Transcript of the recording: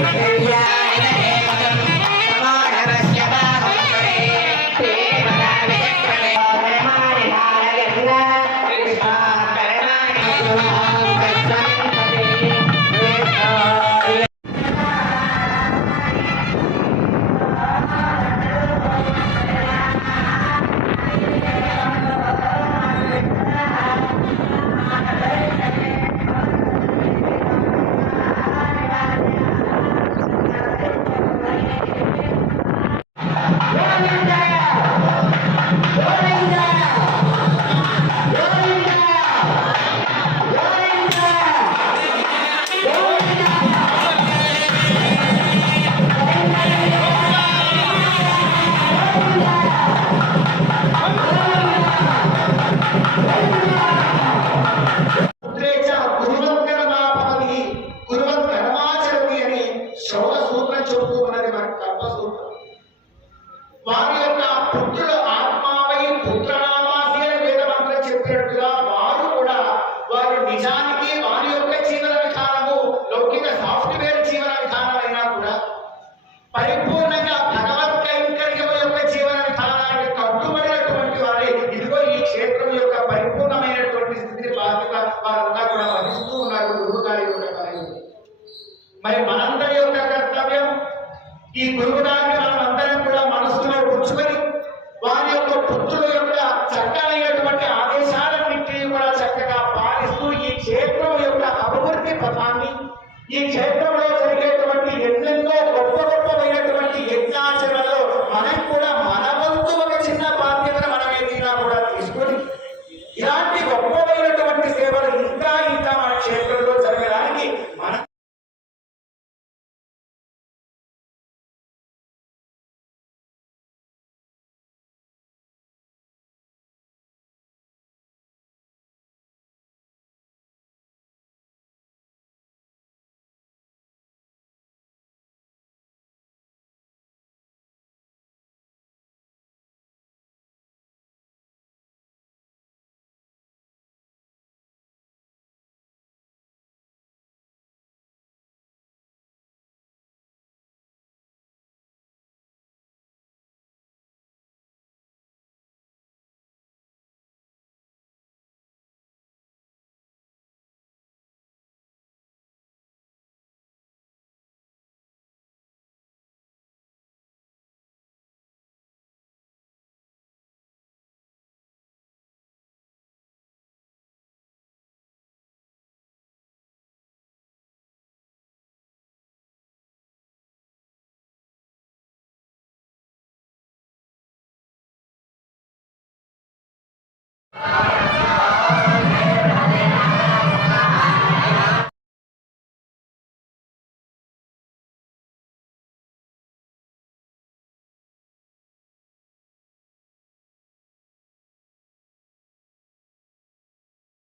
yeah. శౌర సూత్రం చెబుతూ ఉన్నది మన కల్పసూత్రం వారి యొక్క పుత్రుల పరిపూర్ణంగా భగవత్ కైంకర్యం యొక్క జీవనాన్ని విధానానికి కట్టుబడినటువంటి వారే ఇదిగో ఈ క్షేత్రం యొక్క పరిపూర్ణమైనటువంటి స్థితిని బాధ్యత వారంతా కూడా వహిస్తూ ఉన్నారు గురువు గారి యొక్క మరి మనందరి యొక్క కర్తవ్యం ఈ గురువుగారిని మనం అందరం కూడా మనసులో ఉంచుకొని వారి యొక్క పుత్రుల యొక్క చక్కనైనటువంటి ఆదేశాలన్నింటినీ కూడా చక్కగా పాలిస్తూ ఈ క్షేత్రం యొక్క అభివృద్ధి పథాన్ని ఈ క్షేత్రంలో